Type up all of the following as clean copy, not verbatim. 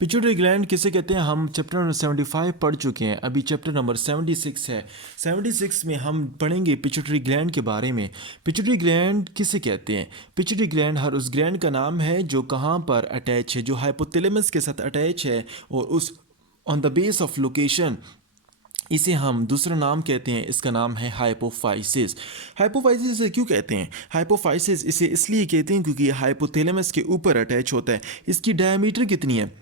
Pituitary gland किसे कहते हैं? हम चैप्टर नंबर 75 पढ़ चुके हैं, अभी चैप्टर नंबर 76 है। 76 में हम पढ़ेंगे पिट्यूटरी ग्लैंड के बारे में। पिट्यूटरी ग्लैंड किसे कहते हैं? पिट्यूटरी ग्लैंड हर उस ग्लैंड का नाम है जो कहाँ पर अटैच है, जो हाइपोथैलेमस के साथ अटैच है, और उस on the base of location इसे हम दूसरा नाम कहते हैं, इसका नाम है हाइपोफाइसिस। हाइपोफाइसिस इसे क्यों कहते हैं? हाइपोफाइसिस इसे इसलिए कहते हैं क्योंकि ये हाइपोथैलेमस के ऊपर अटैच होता है। इसकी डायमीटर कितनी है?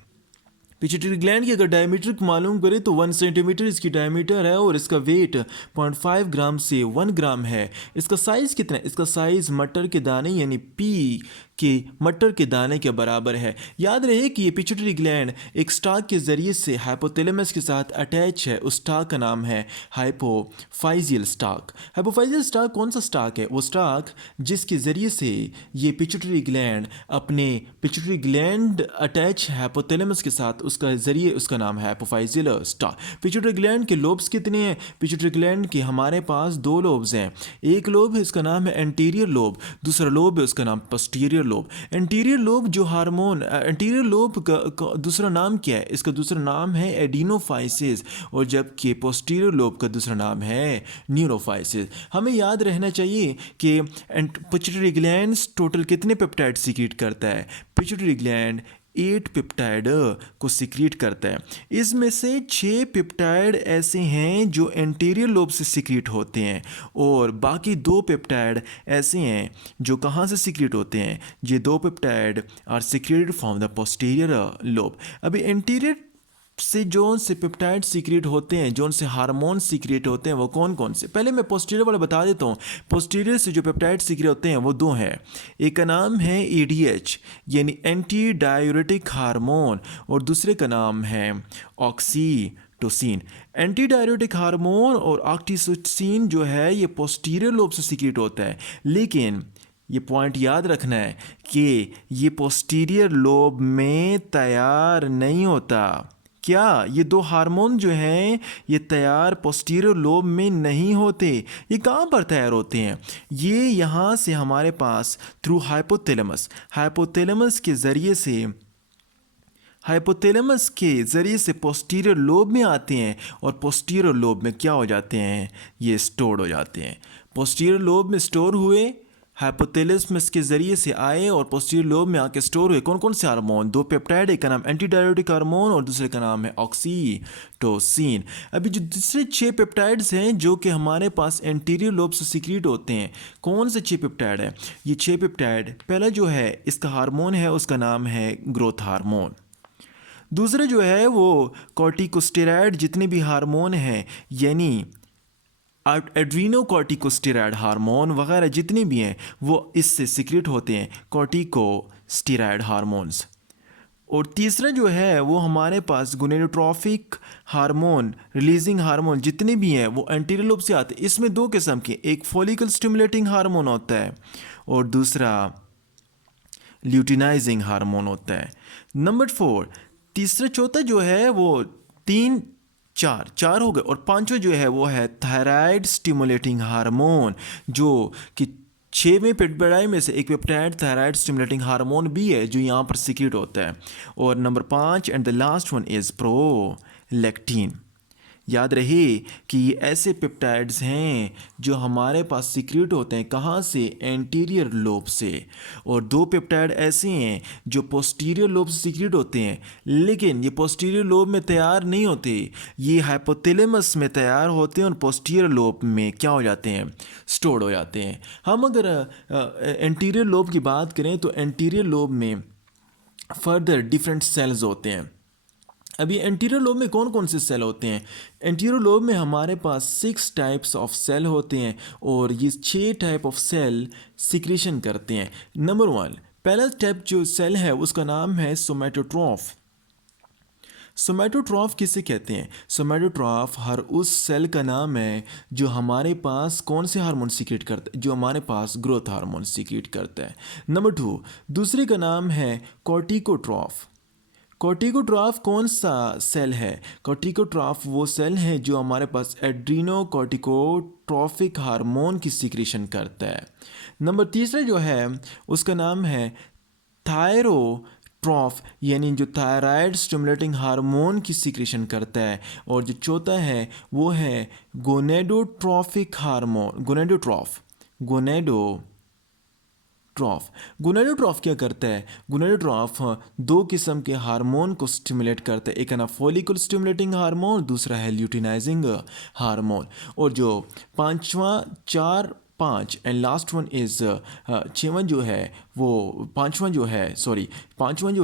पिट्यूटरी ग्लैंड की अगर डायमीटर मालूम करें तो 1 सेंटीमीटर इसकी डायमीटर है, और इसका वेट 0.5 ग्राम से 1 ग्राम है। इसका साइज़ कितना है? इसका साइज़ मटर के दाने यानी पी के मटर के दाने के बराबर है। याद रहे कि ये पिट्यूटरी ग्लैंड एक स्टाक के ज़रिए से हाइपोथैलेमस के साथ अटैच है। उस स्टाक का नाम है हाइपोफाइजियल स्टाक। हाइपोफाइजियल स्टाक कौन सा स्टाक है? वो स्टाक जिसके ज़रिए से ये पिट्यूटरी ग्लैंड अपने पिट्यूटरी ग्लैंड अटैच है हाइपोथैलेमस के साथ, उसका ज़रिए उसका नाम है हाइपोफाइजियल स्टाक। पिट्यूटरी ग्लैंड के लोब्स कितने हैं? पिट्यूटरी ग्लैंड के हमारे पास 2 लोब्स हैं। एक लोब है, इसका नाम है एंटीरियर लोब, दूसरा लोब है उसका नाम पोस्टीरियर लोब। एंटीरियर लोब जो हार्मोन एंटीरियर लोब का दूसरा नाम क्या है? इसका दूसरा नाम है एडिनोफाइसिस, और जबकि पोस्टीरियर लोब का दूसरा नाम है न्यूरोफाइसिस। हमें याद रहना चाहिए कि पिट्यूटरी ग्लैंड टोटल कितने पेप्टाइड सीक्रेट करता है? पिट्यूटरी ग्लैंड 8 पेप्टाइड को सीक्रेट करता है। इसमें से 6 पेप्टाइड ऐसे हैं जो एंटीरियर लोब से सीक्रेट होते हैं, और बाकी 2 पेप्टाइड ऐसे हैं जो कहाँ से सीक्रेट होते हैं? ये 2 peptide are secreted from the posterior lobe. अभी एंटीरियर से जोन से पेप्टाइड सीक्रेट होते हैं, जोन से हार्मोन सीक्रेट होते हैं, वो कौन कौन से? पहले मैं पोस्टीरियर वाला बता देता हूँ। पोस्टीरियर से जो पेप्टाइड सीक्रेट होते हैं वो 2 हैं। एक का नाम है एडीएच यानी एंटी डायूरेटिक हार्मोन, और दूसरे का नाम है ऑक्सीटोसिन। एंटी डायूरेटिक हार्मोन और ऑक्सीटोसिन जो है ये पोस्टीरियर लोब से सीक्रेट होता है, लेकिन ये पॉइंट याद रखना है कि ये पोस्टीरियर लोब में तैयार नहीं होता। क्या ये 2 हार्मोन जो हैं ये तैयार पोस्टीरियर लोब में नहीं होते? ये कहाँ पर तैयार होते हैं? ये यहाँ से हमारे पास थ्रू हाइपोथैलेमस के ज़रिए से पोस्टीरियर लोब में आते हैं, और पोस्टीरियर लोब में क्या हो जाते हैं? ये स्टोर हो जाते हैं। पोस्टीरियर लोब में स्टोर हुए, हाइपोथैलेमस के ज़रिए से आए और पोस्टीरियर लोब में आके स्टोर हुए। कौन कौन से हार्मोन? 2 पेप्टाइड, एक का नाम एंटी डायूरेटिक हार्मोन और दूसरे का नाम है ऑक्सीटोसिन। अभी जो दूसरे 6 पेप्टाइड्स हैं जो कि हमारे पास एंटीरियर लोब से सीक्रेट होते हैं, कौन से 6 पेप्टाइड है? ये 6 पेप्टाइड, पहला जो है इसका हार्मोन है उसका नाम है ग्रोथ हार्मोन। दूसरा जो है वो कॉर्टिकोस्टेरॉइड जितने भी हार्मोन हैं यानी एड्रीनोकॉर्टिकोस्टेरॉइड हार्मोन वगैरह जितने भी हैं वो इससे सीक्रेट होते हैं, कॉर्टिकोस्टेरॉइड हार्मोन्स। और तीसरा जो है वो हमारे पास गोनेडोट्रोफिक हार्मोन रिलीजिंग हार्मोन जितने भी हैं वो एंटीरियर लोब से आते हैं। इसमें 2 किस्म के, एक फॉलिकल स्टिमुलेटिंग हार्मोन होता है और दूसरा ल्यूटिनाइजिंग हार्मोन होता है। नंबर 4, तीसरा चौथा जो है वो 3 4 हो गए, और पांचवा जो है वो है थायराइड स्टिमुलेटिंग हार्मोन, जो कि 6वें पेप्टाइड में से एक पेप्टाइड थायराइड स्टिमुलेटिंग हार्मोन भी है जो यहाँ पर सीक्रेट होता है। और number 5 and the last one is prolactin. याद रहे कि ये ऐसे पेप्टाइड्स हैं जो हमारे पास सीक्रेट होते हैं, कहाँ से? एंटीरियर लोब से। और 2 पेप्टाइड ऐसे हैं जो पोस्टीरियर लोब से सीक्रेट होते हैं, लेकिन ये पोस्टीरियर लोब में तैयार नहीं होते, ये हाइपोथैलेमस में तैयार होते हैं और पोस्टीरियर लोब में क्या हो जाते हैं? स्टोर्ड हो जाते हैं। हम अगर एंटीरियर लोब की बात करें तो एंटीरियर लोब में फर्दर डिफरेंट सेल्स होते हैं। अभी एंटीरियर लोब में कौन कौन से सेल होते हैं? एंटीरियर लोब में हमारे पास 6 टाइप्स ऑफ सेल होते हैं, और ये 6 टाइप ऑफ सेल सिक्रेशन करते हैं। नंबर 1, पहला टाइप जो सेल है उसका नाम है सोमैटोट्रॉफ। सोमैटोट्रॉफ किसे कहते हैं? सोमैटोट्रॉफ हर उस सेल का नाम है जो हमारे पास कौन से हार्मोन सीक्रेट करता है? जो हमारे पास ग्रोथ हार्मोन सीक्रेट करता है। नंबर 2, दूसरे का नाम है कॉर्टिकोट्रॉफ। कॉर्टिकोट्रॉफ कौन सा सेल है? कॉर्टिकोट्रॉफ वो सेल है जो हमारे पास एड्रीनोकॉर्टिकोट्रॉफिक हार्मोन की सीक्रेशन करता है। नंबर तीसरा जो है उसका नाम है ट्रॉफ यानी जो थायराइड स्टिमुलेटिंग हार्मोन की सिक्रेशन करता है। और जो चौथा है वो है गोनेडोट्रॉफिक हार्मोन, गोनेडोट्रॉफ क्या करता है? गोनेडोट्रॉफ दो किस्म के हार्मोन को स्टिमुलेट करता है, एक है ना फॉलिकल स्टिमुलेटिंग हार्मोन, दूसरा है ल्यूटिनाइजिंग हार्मोन। और जो पांचवा, चार, पाँच एंड लास्ट वन इज छठवां जो है वो पांचवा जो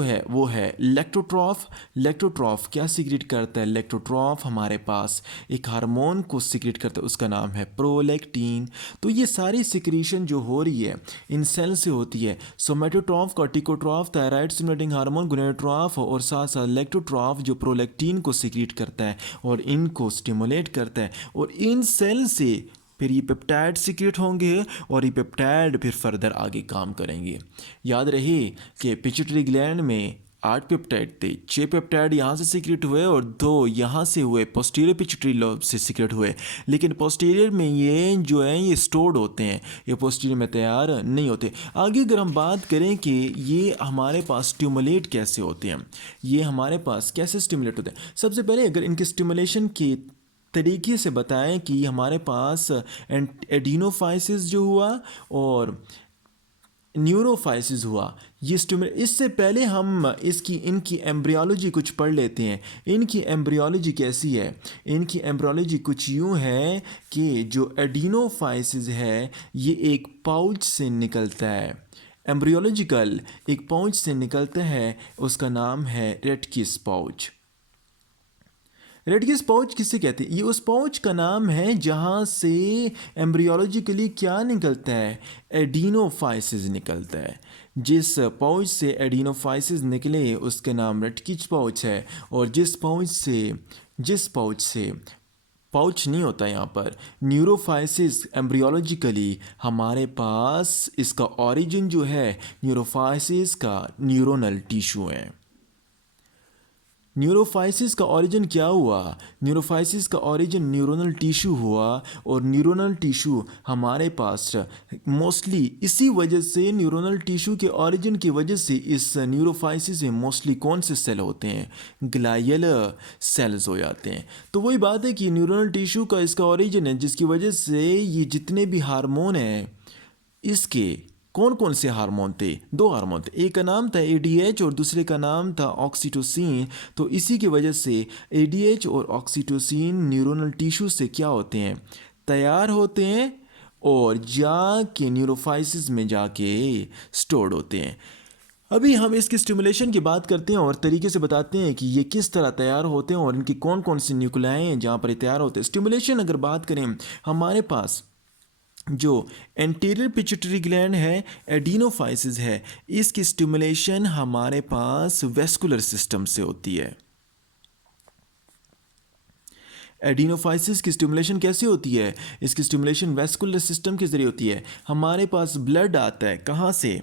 है वो है लेक्टोट्रॉफ। लेक्टोट्रॉफ क्या सिक्रेट करता है? लेक्टोट्रॉफ हमारे पास एक हार्मोन को सिक्रेट करता है, उसका नाम है प्रोलैक्टिन। तो ये सारी सिक्रीशन जो हो रही है इन सेल से होती है। सोमेटोट्रॉफ, कॉर्टिकोट्रॉफ, थायराइड स्टिमुलेटिंग हार्मोन, गोनेडोट्रॉफ और साथ साथ लेक्टोट्रॉफ जो प्रोलैक्टिन को सिक्रेट करता है और इनको स्टिमुलेट करता है। और इन सेल से फिर ये पेप्टाइड सीक्रेट होंगे और ये पेप्टाइड फिर फर्दर आगे काम करेंगे। याद रहे कि पिट्यूटरी ग्लैंड में 8 पेप्टाइड थे, 6 पेप्टाइड यहाँ से सीक्रेट हुए और 2 यहाँ से हुए, पोस्टीरियर पिट्यूटरी लोब से सीक्रेट हुए। लेकिन पोस्टीरियर में ये जो है ये स्टोर्ड होते हैं, ये पोस्टीरियर में तैयार नहीं होते। आगे अगर हम बात करें कि ये हमारे पास स्टिमुलेट कैसे होते हैं, ये हमारे पास कैसे स्टिमुलेट होते हैं, सबसे पहले अगर इनके स्टिमुलेशन के तरीके से बताएं कि हमारे पास एडिनोफाइसिस जो हुआ और न्यूरोफाइसिस हुआ, ये इससे पहले हम इनकी एम्ब्रियोलॉजी कुछ पढ़ लेते हैं। इनकी एम्ब्रियोलॉजी कैसी है? इनकी एम्ब्रियोलॉजी कुछ यूँ है कि जो एडिनोफाइसिस है ये एक पाउच से निकलता है, एम्ब्रियोलॉजिकल एक पाउच से निकलता है, उसका नाम है रेटकिस पाउच। रेटकिस पाउच किससे कहते हैं? ये उस पाउच का नाम है जहाँ से एम्ब्रियोलॉजिकली क्या निकलता है? एडिनोफाइसिस निकलता है। जिस पाउच से एडिनोफाइसिस निकले उसका नाम रेटकिस पाउच है। और जिस पाउच से पाउच नहीं होता यहाँ पर, न्यूरोफाइसिस एम्ब्रियोलॉजिकली हमारे पास इसका ओरिजिन जो है न्यूरोफाइसिस का न्यूरोनल टिश्यू है। न्यूरोफाइसिस का ओरिजिन क्या हुआ? न्यूरोफाइसिस का ओरिजिन न्यूरोनल टिश्यू हुआ। और न्यूरोनल टिश्यू हमारे पास मोस्टली इसी वजह से, न्यूरोनल टिश्यू के ओरिजिन की वजह से इस न्यूरोफाइसिस में मोस्टली कौन से सेल होते हैं? ग्लाइयल सेल्स हो जाते हैं। तो वही बात है कि न्यूरोनल टिश्यू का इसका ओरिजिन है, जिसकी वजह से ये जितने भी हार्मोन हैं, इसके कौन कौन से हार्मोन थे? 2 हार्मोन थे, एक का नाम था एडीएच और दूसरे का नाम था ऑक्सीटोसिन। तो इसी की वजह से एडीएच और ऑक्सीटोसिन न्यूरोनल टिश्यू से क्या होते हैं? तैयार होते हैं और जाके न्यूरोफाइसिस में जाके स्टोर्ड होते हैं। अभी हम इसके स्टिमुलेशन की बात करते हैं और तरीके से बताते हैं कि ये किस तरह तैयार होते हैं और इनकी कौन कौन सी न्यूक्लियाई हैं जहाँ पर ये तैयार होते हैं। स्टिमुलेशन अगर बात करें, हमारे पास जो एंटीरियर पिट्यूटरी ग्लैंड है, एडिनोफाइसिस है, इसकी स्टिमुलेशन हमारे पास वेस्कुलर सिस्टम से होती है। एडिनोफाइसिस की स्टिमुलेशन कैसे होती है? इसकी स्टिमुलेशन वेस्कुलर सिस्टम के जरिए होती है। हमारे पास ब्लड आता है कहाँ से?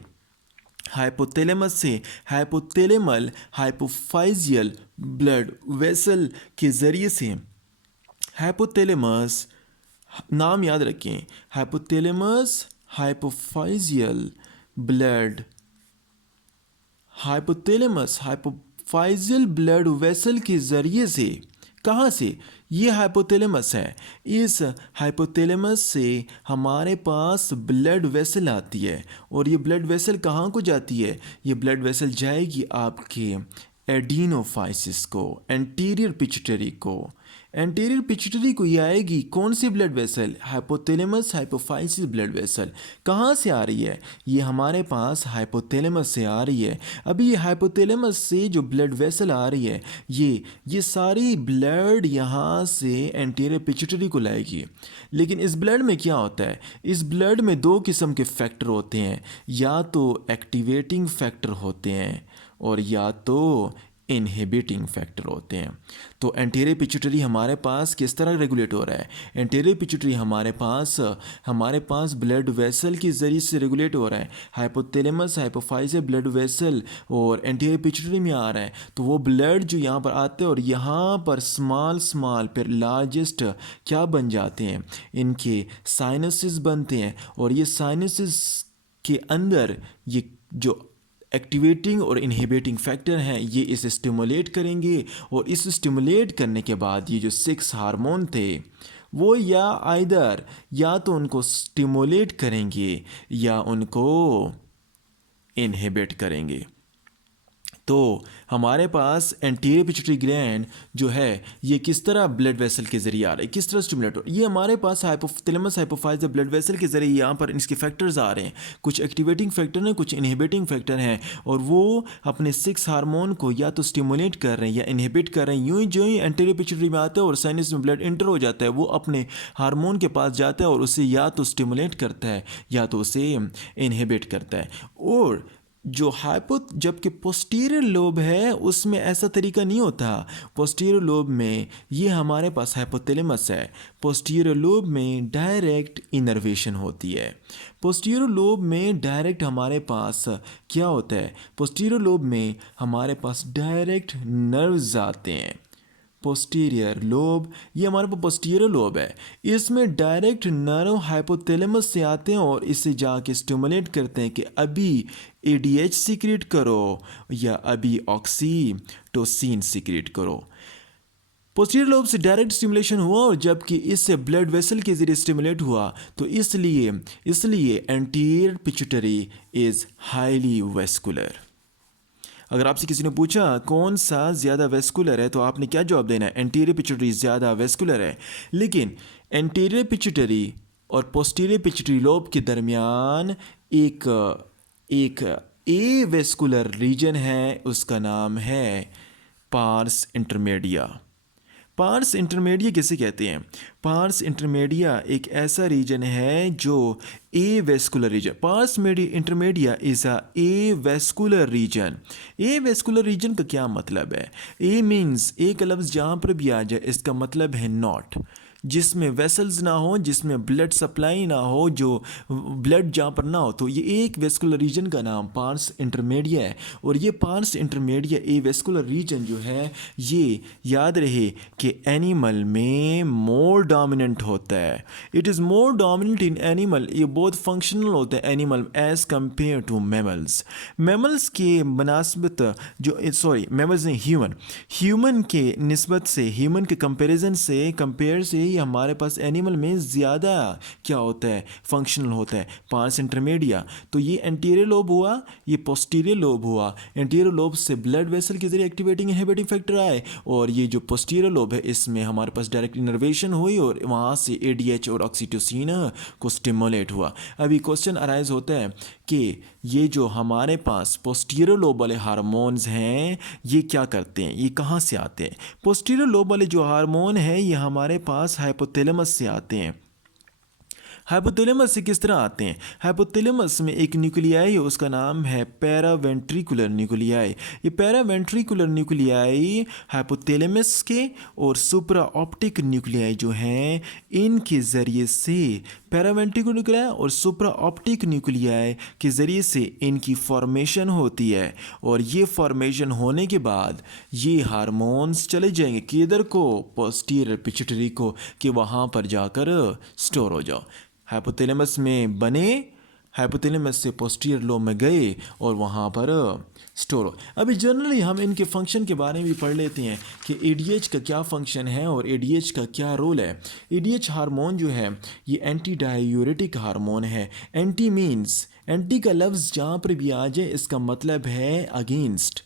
हाइपोथैलेमस से। हाइपोथैलेमल हाइपोफाइजियल ब्लड वेसल के जरिए से, हाइपोथैलेमस नाम याद रखें, hypothalamus hypophysial blood, hypothalamus hypophysial blood vessel के ज़रिए से, कहाँ से? ये हाइपोथैलेमस है। इस हाइपोथैलेमस से हमारे पास ब्लड वेसल आती है और ये ब्लड वेसल कहाँ को जाती है? ये ब्लड वेसल जाएगी आपके एडिनोफाइसिस को, एंटीरियर पिट्यूटरी को। एंटीरियर पिट्यूटरी को ये आएगी कौन सी blood vessel? Hypothalamus hypophysis blood vessel. कहाँ से आ रही है? ये हमारे पास हाइपोथैलेमस से आ रही है। अभी ये हाइपोथैलेमस से जो ब्लड वेसल आ रही है, ये सारी ब्लड यहाँ से एंटीरियर पिट्यूटरी को लाएगी। लेकिन इस ब्लड में क्या होता है? इस ब्लड में 2 किस्म के फैक्टर होते हैं, या तो एक्टिवेटिंग फैक्टर होते हैं और या तो इनहिबिटिंग फैक्टर होते हैं। तो एंटीरियर पिट्यूटरी हमारे पास किस तरह रेगुलेट हो रहा है? एंटीरियर पिट्यूटरी हमारे पास ब्लड वेसल के ज़रिए से रेगुलेट हो रहा है। हाइपोथैलेमस हाइपोफाइजियल ब्लड वेसल और एंटीरियर पिट्यूटरी में आ रहा है। तो वो ब्लड जो यहाँ पर आते हैं और यहाँ पर स्मॉल फिर लार्जेस्ट क्या बन जाते हैं? इनके साइनसेस बनते हैं। और ये साइनसेस के अंदर ये जो एक्टिवेटिंग और इनहिबिटिंग फैक्टर हैं, ये इसे स्टिमुलेट करेंगे और इस स्टिमुलेट करने के बाद ये जो 6 हार्मोन थे वो या तो उनको स्टिमुलेट करेंगे या उनको इनहिबिट करेंगे। तो हमारे पास एंटीरियर पिट्यूटरी ग्लैंड जो है ये किस तरह ब्लड वेसल के जरिए आ रहा है, किस तरह स्टिमुलेट हो, ये हमारे पास हाइपोथैलेमस हाइपोफाइज ब्लड वेसल के जरिए यहाँ पर इसके फैक्टर्स आ रहे हैं। कुछ एक्टिवेटिंग फैक्टर हैं, कुछ इनहिबिटिंग फैक्टर हैं, और वो अपने 6 हार्मोन को या तो स्टिमुलेट कर रहे हैं या इनहिबिट कर रहे हैं। यूँ ही जो ही एंटीरियर पिट्यूटरी में आता है और साइनस में ब्लड इंटर हो जाता है, वो अपने हार्मोन के पास जाता है और उसे या तो स्टिमुलेट करता है या तो उसे इनहिबिट करता है। और जो जबकि पोस्टीरियर लोब है उसमें ऐसा तरीका नहीं होता। पोस्टीरियर लोब में ये हमारे पास हाइपोथैलेमस है, पोस्टीरियर लोब में डायरेक्ट इनर्वेशन होती है। पोस्टीरियर लोब में डायरेक्ट हमारे पास क्या होता है, पोस्टीरियर लोब में हमारे पास डायरेक्ट नर्व्स आते हैं। पोस्टीरियर लोब, ये हमारे पास पोस्टीरियर लोब है, इसमें डायरेक्ट नर्व हाइपोथैलेमस से आते हैं और इसे जाके स्टिमुलेट करते हैं कि अभी एडीएच सीक्रेट करो या अभी ऑक्सीटोसिन सीक्रेट करो। पोस्टीरियर लोब से डायरेक्ट स्टिमुलेशन हुआ और जबकि इससे ब्लड वेसल के जरिए स्टिमुलेट हुआ, तो इसलिए anterior pituitary is highly vascular. अगर आपसे किसी ने पूछा कौन सा ज़्यादा वेस्कुलर है तो आपने क्या जवाब देना है, एंटीरियर पिट्यूटरी ज़्यादा वेस्कुलर है। लेकिन एंटीरियर पिट्यूटरी और पोस्टीरियर पिट्यूटरी लोब के दरमियान एक ए वेस्कुलर रीजन है, उसका नाम है पार्स इंटरमीडिया। पार्स इंटरमीडिया किसे कहते हैं? पार्स इंटरमीडिया एक ऐसा रीजन है जो avascular region, pars intermedia is a avascular region. Avascular region का क्या मतलब है? ए मीन्स, ए का लफ्ज़ जहाँ पर भी आ जाए इसका मतलब है नॉट, जिसमें वेसल्स ना हो, जिसमें ब्लड सप्लाई ना हो, जो ब्लड जहाँ पर ना हो, तो ये एक वेस्कुलर रीजन का नाम पार्स इंटरमीडिया है। और ये पार्स इंटरमीडिया ए वेस्कुलर रीजन जो है ये याद रहे कि एनिमल में मोर डोमिनेंट होता है। It is more dominant in animal, ये बहुत फंक्शनल होता है animal as compare to mammals. Mammals के मुनासबत मैमल्स नहीं, ह्यूमन के निस्बत से, ह्यूमन के कंपेरिजन से हमारे पास एनिमल में ज़्यादा क्या होता है, फंक्शनल होता है पार्स इंटरमीडिया। तो ये एंटीरियर लोब हुआ, ये पोस्टीरियर लोब हुआ। एंटीरियर लोब से ब्लड वेसल के जरिए एक्टिवेटिंग इनहिबिटिंग फैक्टर आए, और ये जो पोस्टीरियर लोब है इसमें हमारे पास डायरेक्ट इनर्वेशन हुई और वहाँ से एडीएच और ऑक्सीटोसिन को स्टिमुलेट हुआ। अभी क्वेश्चन अराइज होता है कि ये जो हमारे पास पोस्टीरियर लोब वाले हार्मोन्स हैं ये क्या करते हैं, ये कहाँ से आते हैं? पोस्टीरियर लोब वाले जो हार्मोन हैं ये हमारे पास हाइपोथैलेमस से आते हैं। हाइपोथैलेमस से किस तरह आते हैं? हाइपोथैलेमस में एक न्यूक्लियाई है, उसका नाम है पैरावेंट्रिकुलर न्यूक्लियाई। ये पैरावेंट्रिकुलर न्यूक्लियाई हाइपोथैलेमस के और सुप्रा ऑप्टिक न्यूक्लियाई जो हैं इनके ज़रिए से, पैरावेंट्रिकुलर न्यूक्लियाई और सुप्रा ऑप्टिक न्यूक्लियाई के ज़रिए से इनकी फॉर्मेशन होती है। और ये फॉर्मेशन होने के बाद ये हार्मोन्स चले जाएंगे किधर को, पोस्टीरियर पिट्यूटरी को, कि वहाँ पर जाकर स्टोर हो जाओ। हाइपोथैलेमस में बने, हाइपोथैलेमस से पोस्टीरियर लोब में गए और वहाँ पर स्टोर हो। अभी जनरली हम इनके फंक्शन के बारे में भी पढ़ लेते हैं कि एडीएच का क्या फंक्शन है और एडीएच का क्या रोल है। एडीएच हार्मोन जो है ये एंटी डायूरेटिक हार्मोन है। एंटी मीन्स, एंटी का लफ्ज़ जहाँ पर भी आ जाए इसका मतलब है अगेंस्ट।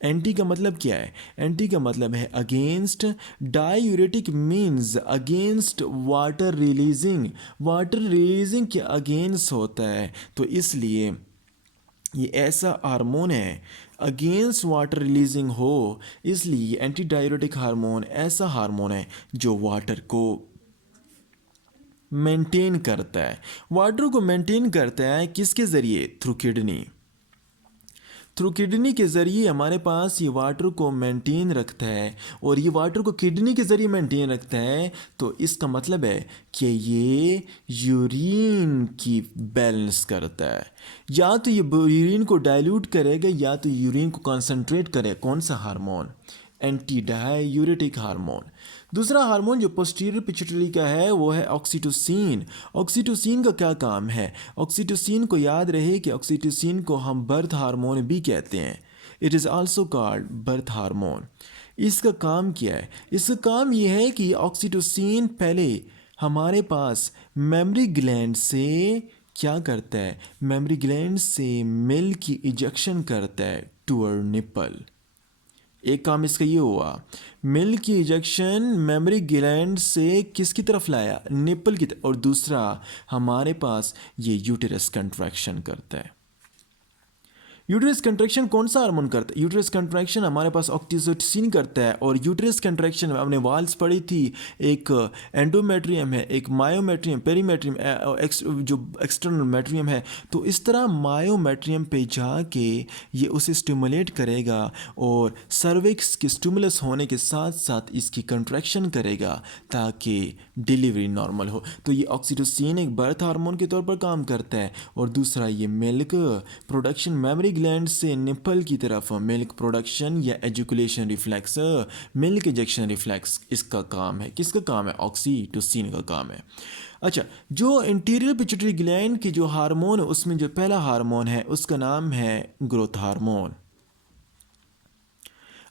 एंटी का मतलब क्या है? एंटी का मतलब है against. Diuretic means against water releasing, water releasing के अगेंस्ट होता है। तो इसलिए ये ऐसा हार्मोन है अगेंस्ट वाटर रिलीजिंग हो, इसलिए एंटी डायूरेटिक हार्मोन ऐसा हार्मोन है जो वाटर को मेंटेन करता है। वाटर को मेंटेन करता है किसके ज़रिए? Through kidney. थ्रू किडनी के ज़रिए हमारे पास ये वाटर को मेंटेन रखता है, और ये वाटर को किडनी के ज़रिए मेंटेन रखता है। तो इसका मतलब है कि ये यूरिन की बैलेंस करता है। या तो ये यूरिन को डाइल्यूट करेगा या तो यूरिन को कंसंट्रेट करे। कौन सा हार्मोन? Anti diuretic hormone. दूसरा हार्मोन जो पोस्टीरियर पिट्यूटरी का है वो है ऑक्सीटोसिन। ऑक्सीटोसिन का क्या काम है? ऑक्सीटोसिन को याद रहे कि ऑक्सीटोसिन को हम बर्थ हार्मोन भी कहते हैं। It is also called birth hormone. इसका काम क्या है? इसका काम ये है कि ऑक्सीटोसिन पहले हमारे पास मेमरी ग्लैंड से क्या करता है? मेमरी ग्लैंड से मिल्क की इजेक्शन करता है टूअर्ड निपल। एक काम इसका ये हुआ, मिल्क की इजेक्शन मेमरी ग्लैंड से किसकी तरफ लाया? निपल की तरफ। और दूसरा हमारे पास ये यूटेरस कंट्रैक्शन करता है। यूटेरस कंट्रैक्शन कौन सा हार्मोन करता है? यूटेरस कंट्रैक्शन हमारे पास ऑक्सीटोसिन करता है। और यूटेरस कंट्रैक्शन हमने वाल्स पढ़ी थी, एक एंडोमेट्रियम है, एक मायोमेट्रियम, पेरीमेट्रियम, जो एक्सटर्नल मेट्रियम है। तो इस तरह मायोमेट्रियम पे जाके ये उसे स्टिमुलेट करेगा और सर्विक्स की स्टिमुलस होने के साथ साथ इसकी कंट्रैक्शन करेगा ताकि डिलीवरी नॉर्मल हो। तो ये ऑक्सीटोसिन एक बर्थ हार्मोन के तौर पर काम करता है। और दूसरा ये मिल्क प्रोडक्शन मेमरी ग्लैंड से निपल की तरफ मिल्क प्रोडक्शन या ejaculation reflex, milk ejection reflex इसका काम है। किसका काम है? ऑक्सीटोसिन का काम है। अच्छा, जो इंटीरियर पिट्यूटरी ग्लैंड की जो हार्मोन है उसमें जो पहला हार्मोन है उसका नाम है ग्रोथ हार्मोन।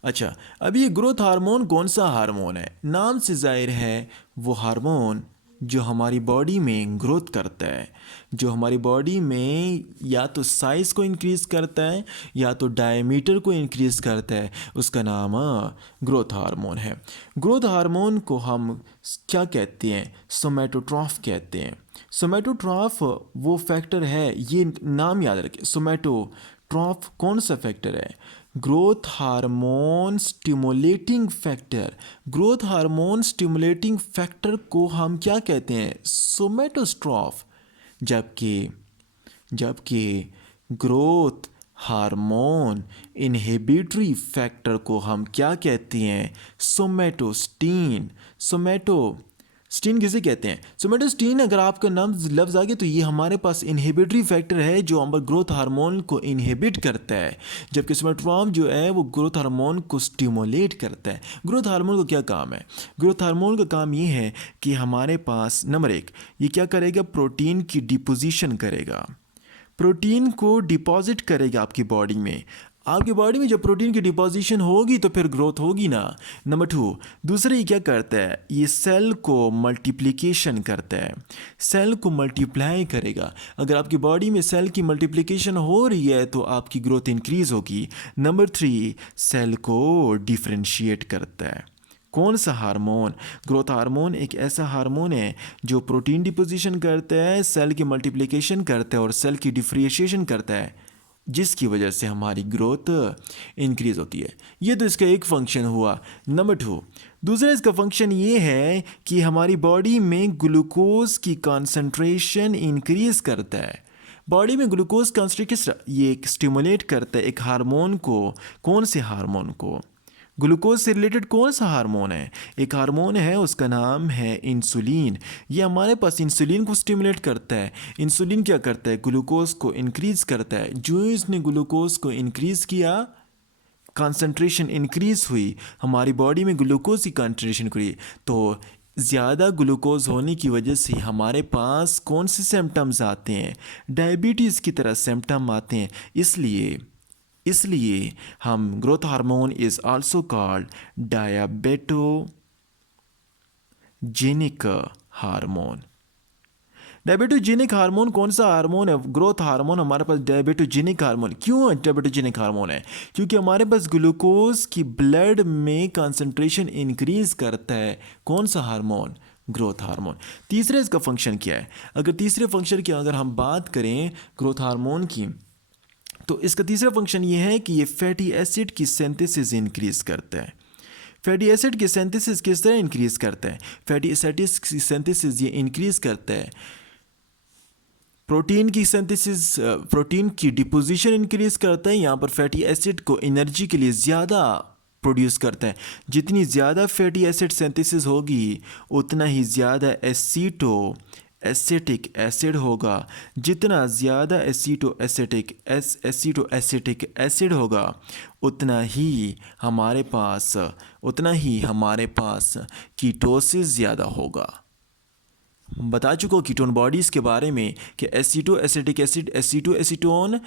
अच्छा, अब ये ग्रोथ हार्मोन कौन सा हार्मोन है? नाम से जाहिर है वो हार्मोन जो हमारी बॉडी में ग्रोथ करता है, जो हमारी बॉडी में या तो साइज़ को इंक्रीज़ करता है या तो डायमीटर को इंक्रीज़ करता है, उसका नाम ग्रोथ हार्मोन है। ग्रोथ हार्मोन को हम क्या कहते हैं? सोमैटोट्रॉफ कहते हैं। सोमैटोट्रॉफ वो फैक्टर है, ये नाम याद रखें। सोमैटोट्रॉफ कौन सा फैक्टर है? Growth hormone stimulating factor. Growth hormone stimulating factor को हम क्या कहते हैं? सोमैटोस्ट्रॉफ। जबकि ग्रोथ हार्मोन इनहिबिटरी फैक्टर को हम क्या कहते हैं? सोमैटोस्टिन। सोमैटोस्टिन किसे कहते हैं? सोमैटोस्टिन अगर आपका नाम लफ्ज़ आ गया तो ये हमारे पास इनहिबिटरी फैक्टर है जो हमारे ग्रोथ हार्मोन को इनहिबिट करता है, जबकि सोमैटोट्रॉफ जो है वो ग्रोथ हार्मोन को स्टिमुलेट करता है। ग्रोथ हार्मोन का क्या काम है? ग्रोथ हार्मोन का काम ये है कि हमारे पास नंबर एक, ये क्या करेगा? प्रोटीन की डिपोजिशन करेगा, प्रोटीन को डिपॉजिट करेगा आपकी बॉडी में। आपकी बॉडी में जब प्रोटीन की डिपोजिशन होगी तो फिर ग्रोथ होगी ना। नंबर टू, दूसरा ये क्या करता है? ये सेल को मल्टीप्लिकेशन करता है, सेल को मल्टीप्लाई करेगा। अगर आपकी बॉडी में सेल की मल्टीप्लिकेशन हो रही है तो आपकी ग्रोथ इंक्रीज होगी। नंबर थ्री, सेल को डिफरेंशिएट करता है। कौन सा हार्मोन? ग्रोथ हार्मोन एक ऐसा हार्मोन है जो प्रोटीन डिपोजिशन करता है, सेल की मल्टीप्लिकेशन करता है और सेल की डिफरेंशिएशन करता है, जिसकी वजह से हमारी ग्रोथ इंक्रीज होती है। ये तो इसका एक फंक्शन हुआ। नंबर टू, दूसरा इसका फंक्शन ये है कि हमारी बॉडी में ग्लूकोज की कॉन्सेंट्रेशन इंक्रीज करता है। बॉडी में ग्लूकोज कॉन्सेंट्रेशन ये स्टिमुलेट करता है एक हार्मोन को। कौन से हार्मोन को? ग्लूकोज से रिलेटेड कौन सा हार्मोन है? एक हार्मोन है उसका नाम है इंसुलिन। ये हमारे पास इंसुलिन को स्टिमुलेट करता है। इंसुलिन क्या करता है? ग्लूकोज को इंक्रीज करता है। जो इसने ग्लूकोज को इंक्रीज किया, कंसंट्रेशन इंक्रीज हुई, हमारी बॉडी में ग्लूकोज की कंसंट्रेशन हुई, तो ज़्यादा ग्लूकोज होने की वजह से हमारे पास कौन से सिम्टम्स आते हैं? डायबिटीज़ की तरह सिम्टम आते हैं। इसलिए हम growth hormone is also called diabetogenic hormone. Diabetogenic hormone कौन सा हार्मोन है? ग्रोथ हार्मोन हमारे पास डायबेटोजेनिक हार्मोन। क्यों डायबेटोजेनिक हार्मोन है? क्योंकि हमारे पास ग्लूकोज की ब्लड में कंसंट्रेशन इंक्रीज करता है। कौन सा हार्मोन? Growth hormone. तीसरा इसका फंक्शन क्या है? अगर तीसरे फंक्शन की अगर हम बात करें ग्रोथ हार्मोन की, तो इसका तीसरा फंक्शन ये है कि ये फैटी एसिड की सिंथेसिस इंक्रीज करता है। फैटी एसिड की सिंथेसिस किस तरह इंक्रीज करता है? फैटी एसिड की सिंथेसिस ये इंक्रीज करता है प्रोटीन की सिंथेसिस, प्रोटीन की डिपोजिशन इंक्रीज करता है। यहाँ पर फैटी एसिड को एनर्जी के लिए ज़्यादा प्रोड्यूस करता है। जितनी ज़्यादा फैटी एसिड सिंथेसिस होगी उतना ही ज़्यादा एसिटिक एसिड होगा। जितना ज़्यादा एसिटोएसिटिक एसिड होगा उतना ही हमारे पास कीटोसिस ज़्यादा होगा। बता चुका हूँ कीटोन बॉडीज़ के बारे में कि acetoacetic acid, acetone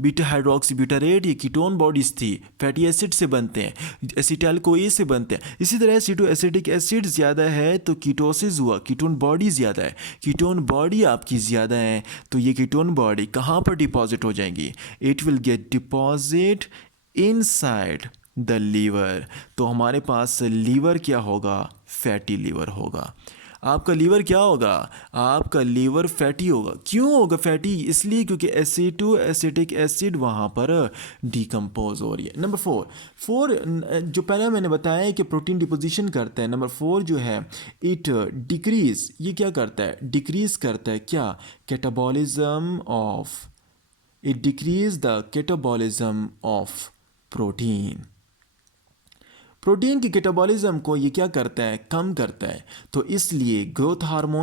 beta hydroxy butyrate, ये कीटोन बॉडीज़ थी, फैटी एसिड से बनते हैं, एसिटाइल कोई से बनते हैं। इसी तरह एसिटोएसिटिक एसिड ज़्यादा है तो कीटोसिस हुआ, कीटोन बॉडी ज़्यादा है। कीटोन बॉडी आपकी ज़्यादा है तो ये कीटोन बॉडी कहाँ पर डिपॉजिट हो जाएंगी? It will get deposit inside the liver. तो हमारे पास लीवर क्या होगा? फैटी लीवर होगा। आपका लीवर क्या होगा? आपका लीवर फैटी होगा। क्यों होगा फैटी? इसलिए क्योंकि एसिटिक एसिड वहाँ पर डिकम्पोज हो रही है। नंबर फोर जो पहले मैंने बताया है कि प्रोटीन डिपोजिशन करता है। नंबर 4 जो है इट डिक्रीज, ये क्या करता है? डिक्रीज करता है क्या? Catabolism of, it decrease the catabolism of protein. Protein की कैटाबॉलिज्म को ये क्या करता है? कम करता है। तो इसलिए ग्रोथ हार्मोन